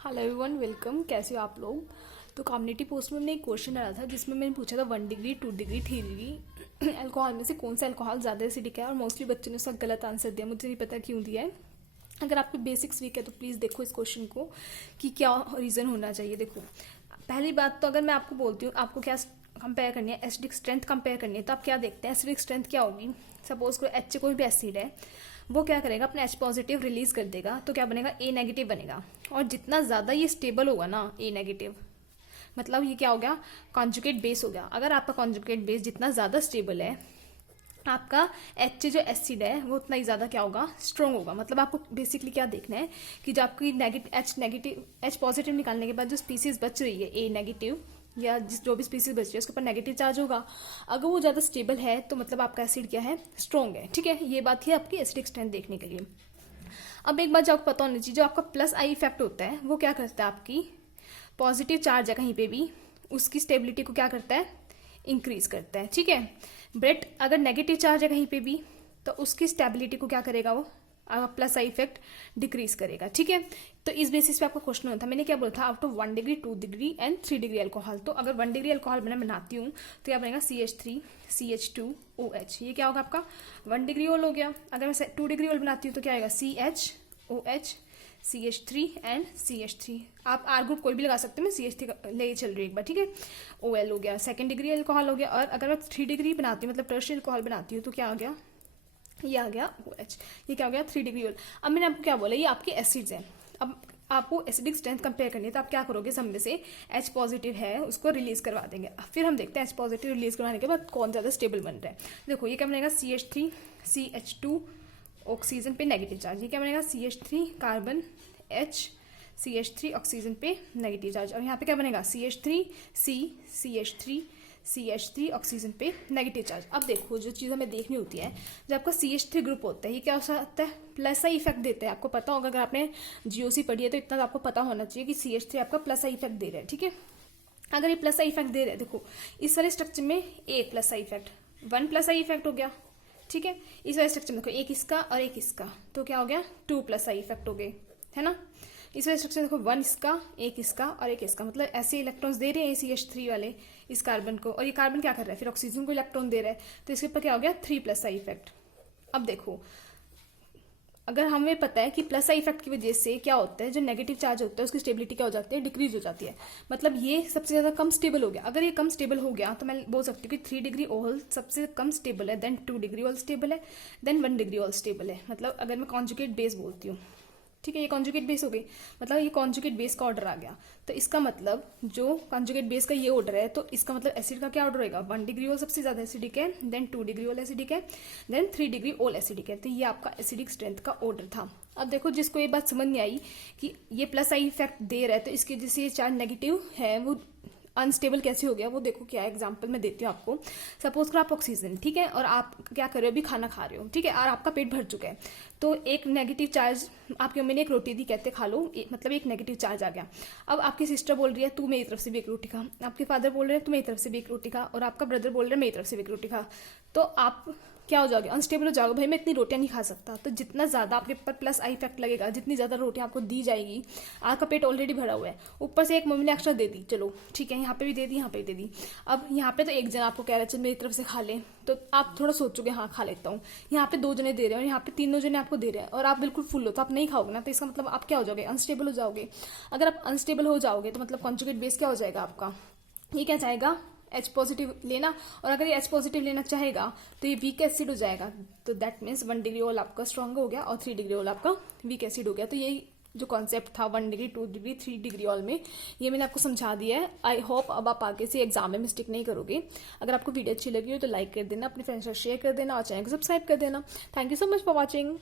Hello everyone, welcome. कैसे हो आप लोग। तो कम्युनिटी पोस्ट में मैंने एक क्वेश्चन डाला था जिसमें मैंने पूछा था 1 डिग्री 2 डिग्री 3 डिग्री अल्कोहल में से कौन सा अल्कोहल ज़्यादा एसिडिक है, और मोस्टली बच्चों ने उसका गलत आंसर दिया। मुझे नहीं पता क्यों दिया है। अगर आपके बेसिक्स वीक है तो प्लीज़ देखो इस क्वेश्चन को कि क्या रीज़न होना चाहिए। देखो, पहली बात तो अगर मैं आपको बोलती हूँ आपको क्या कंपेयर करनी है, एसिडिक स्ट्रेंथ कंपेयर करनी है, तो आप क्या देखते हैं एसिडिक स्ट्रेंथ क्या होगी। सपोज कोई एच कोई भी एसिड है, वो क्या करेगा अपना एच पॉजिटिव रिलीज कर देगा, तो क्या बनेगा ए नेगेटिव बनेगा। और जितना ज़्यादा ये स्टेबल होगा ना ए नेगेटिव, मतलब ये क्या हो गया, कॉन्जुगेट बेस हो गया। अगर आपका कॉन्जुगेट बेस जितना ज़्यादा स्टेबल है, आपका एच जो एसिड है वो उतना ही ज़्यादा क्या होगा, स्ट्रॉन्ग होगा। मतलब आपको बेसिकली क्या देखना है कि जो आपकी नेगेटिव एच पॉजिटिव निकालने के बाद जो स्पीसीज बच रही है ए नेगेटिव, या जो भी स्पीसीज बच रही है उसके ऊपर नेगेटिव चार्ज होगा। अगर वो ज़्यादा स्टेबल है तो मतलब आपका एसिड क्या है, स्ट्रॉन्ग है। ठीक है, ये बात है आपकी एसिडिक स्ट्रेंथ देखने के लिए। अब एक बात जो आपको पता होनी चाहिए, जो आपका प्लस आई इफेक्ट होता है वो क्या करता है, आपकी पॉजिटिव चार्ज है कहीं पे भी उसकी स्टेबिलिटी को क्या करता है, इंक्रीज करता है। ठीक है, बट अगर नेगेटिव चार्ज है कहीं पे भी तो उसकी स्टेबिलिटी को क्या करेगा, वो प्लस आई इफेक्ट डिक्रीज करेगा। ठीक है, तो इस बेसिस पे आपका क्वेश्चन होता है। मैंने क्या बोला था, out of 1 degree 2 degree and 3 degree alcohol. तो अगर 1 डिग्री अल्कोहल मैं बनाती हूँ तो क्या बनेगा CH3 CH2OH। ये क्या होगा आपका 1 डिग्री ओल हो गया। अगर मैं 2 डिग्री ओल बनाती हूँ तो क्या आएगा CHOH CH3 एंड CH3। आप आर ग्रुप कोई भी लगा सकते हैं, मैं CH3 ले चल रही हूँ एक बार। ठीक है, OL हो गया, सेकंड डिग्री अल्कोहल हो गया। और अगर मैं 3 डिग्री बनाती हूँ मतलब टर्शियरी अल्कोहल बनाती हूँ तो क्या हो गया, ये आ गया OH। ये क्या हो गया 3 डिग्री ओल। अब मैंने आपको क्या बोला, ये आपके एसिड्स हैं। अब आपको एसिडिक स्ट्रेंथ कंपेयर करनी है तो आप क्या करोगे, सब में से H पॉजिटिव है उसको रिलीज करवा देंगे। फिर हम देखते हैं H पॉजिटिव रिलीज करवाने के बाद कौन ज़्यादा स्टेबल बन रहा है। देखो ये क्या बनेगा CH3 CH2 ऑक्सीजन पे नेगेटिव चार्ज। ये क्या बनेगा CH3 carbon H CH3 oxygen पे नेगेटिव चार्ज। और यहाँ पे क्या बनेगा CH3 CH3 ऑक्सीजन पे नेगेटिव चार्ज। अब देखो जो चीज़ हमें देखनी होती है, जब आपका CH3 ग्रुप होता है ये क्या हो सकता है, प्लस आई इफेक्ट देता है। आपको पता होगा, अगर आपने GOC पढ़ी है तो इतना तो आपको पता होना चाहिए कि CH3 आपका प्लस आई इफेक्ट दे रहा है। ठीक है, अगर ये प्लस आई इफेक्ट दे रहा है, देखो इस वाले स्ट्रक्चर में एक plus I effect, 1 plus I effect हो गया। ठीक है, इस वाले स्ट्रक्चर में देखो एक इसका और एक इसका, तो क्या हो गया 2 प्लस आई इफेक्ट हो गए, है ना। इस वाले स्ट्रक्चर देखो 1 इसका, एक इसका और एक इसका, मतलब ऐसे इलेक्ट्रॉन्स दे रहे हैं CH3 वाले इस कार्बन को, और ये कार्बन क्या कर रहा है, फिर ऑक्सीजन को इलेक्ट्रॉन दे रहा है, तो इसके ऊपर क्या हो गया 3 प्लस आई इफेक्ट। अब देखो अगर हमें पता है कि प्लस आई इफेक्ट की वजह से क्या होता है, जो नेगेटिव चार्ज होता है उसकी स्टेबिलिटी क्या हो जाती है, डिक्रीज हो जाती है। मतलब ये सबसे ज्यादा कम स्टेबल हो गया। अगर ये कम स्टेबल हो गया तो मैं बोल सकती हूँ कि 3 डिग्री ओल सबसे कम स्टेबल है, देन 2 डिग्री ओल स्टेबल है, देन 1 डिग्री ओल स्टेबल है। मतलब अगर मैं कॉन्जुगेट बेस बोलती हूँ, ठीक है, ये कॉन्जुगेट बेस हो गई, मतलब ये कॉन्जुगेट बेस का ऑर्डर आ गया। तो इसका मतलब जो कॉन्जुगेट बेस का ये ऑर्डर है, तो इसका मतलब एसिड का क्या ऑर्डर होगा, 1 डिग्री ओल सबसे ज्यादा एसिडिक है, देन 2 डिग्री ओल एसिडिक है, देन 3 डिग्री ओल एसिडिक है। तो ये आपका एसिडिक स्ट्रेंथ का ऑर्डर था। अब देखो जिसको ये बात समझ नहीं आई कि ये प्लस आई इफेक्ट दे रहा है तो इसकी वजह से ये चार्ज नेगेटिव है वो अनस्टेबल कैसे हो गया, वो देखो क्या एग्जांपल मैं देती हूँ आपको। सपोज करो आप ऑक्सीजन, ठीक है, और आप क्या कर रहे हो, अभी खाना खा रहे हो, ठीक है, और आपका पेट भर चुका है, तो एक नेगेटिव चार्ज आपकी मम्मी ने एक रोटी दी, कहते खा लो, मतलब एक नेगेटिव चार्ज आ गया। अब आपकी सिस्टर बोल रही है तू मेरी तरफ से भी एक रोटी खा, आपके फादर बोल रहे हैं तू मेरी तरफ से भी एक रोटी खा, और आपका ब्रदर बोल रहे हैं मेरी तरफ से भी एक रोटी खा, तो आप क्या हो जाओगे, अनस्टेबल हो जाओगे, भाई मैं इतनी रोटियां नहीं खा सकता। तो जितना ज्यादा आपके ऊपर प्लस आई इफेक्ट लगेगा, जितनी ज्यादा रोटियां आपको दी जाएगी, आपका पेट ऑलरेडी भरा हुआ है, ऊपर से एक मम्मी ने एक्स्ट्रा दे दी, चलो ठीक है, यहाँ पे भी दे दी, यहाँ पे भी दे दी। अब यहाँ पे तो एक जन आपको कह रहा है चल मेरी तरफ से खा ले, तो आप थोड़ा सोचोगे हाँ खा लेता हूँ। यहाँ पे 2 जने दे रहे हैं और यहाँ पे 3 जने आपको दे रहे हैं और आप बिल्कुल फुल हो, तो आप नहीं खाओगे ना, तो इसका मतलब आप क्या हो जाओगे, अनस्टेबल हो जाओगे। अगर आप अनस्टेबल हो जाओगे तो मतलब कॉन्जुगेट बेस क्या हो जाएगा आपका, ये क्या चाहेगा H पॉजिटिव लेना, और अगर ये H पॉजिटिव लेना चाहेगा तो ये वीक एसिड हो जाएगा। तो दैट मीन्स 1 डिग्री ओल आपका स्ट्रॉन्ग हो गया और 3 डिग्री ओल आपका वीक एसिड हो गया। तो यही जो कॉन्सेप्ट था 1 डिग्री 2 डिग्री 3 डिग्री ऑल में, ये मैंने आपको समझा दिया है। आई होप अब आप आगे से एग्जाम में मिस्टेक नहीं करोगे। अगर आपको वीडियो अच्छी लगी हो तो लाइक कर देना, अपने फ्रेंड्स से शेयर कर देना और चैनल को सब्सक्राइब कर देना। Thank you so much for watching.